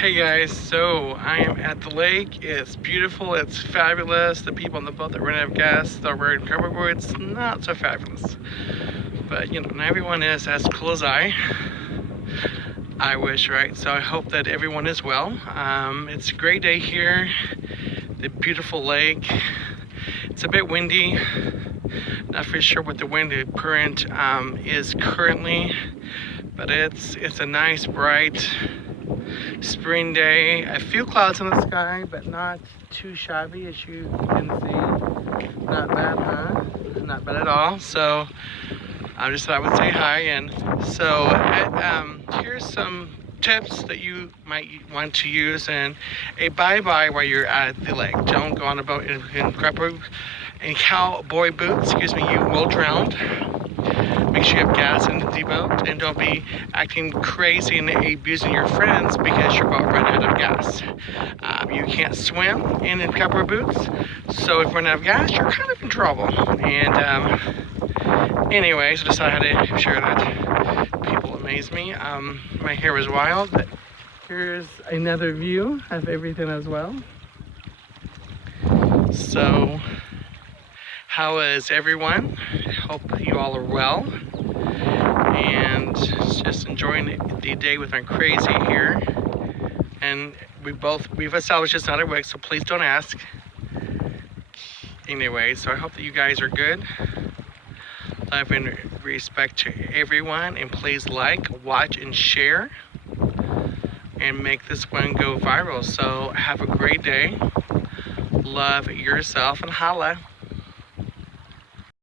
Hey guys, so I am at the lake. It's beautiful, it's fabulous. The people on the boat that run out of gas, they're wearing rubber boots, not so fabulous. But you know, not everyone is as cool as I wish, right? So I hope that everyone is well. It's a great day here, the beautiful lake. It's a bit windy. Not for sure what the wind current is currently, but it's a nice bright spring day. A few clouds in the sky, but not too shabby, as you can see. Not bad, huh? Not bad at all. So I just thought I would say hi. And so here's some tips that you might want to use and a bye-bye while you're at the lake. Don't go on a boat in cowboy boots, you will drown. Make sure you have gas in the boat and don't be acting crazy and abusing your friends because your boat ran out of gas. You can't swim in cowboy boots, so if you run out of gas, you're kind of in trouble. And anyways, I decided to share that. People amaze me. My hair was wild, but here's another view of everything as well. So, how is everyone? Hope you all are well. And just enjoying the day with my crazy here. And we've established it's not a wig, so please don't ask. Anyway, so I hope that you guys are good. Love and respect to everyone, and please like, watch, and share, and make this one go viral. So have a great day. Love yourself and holla.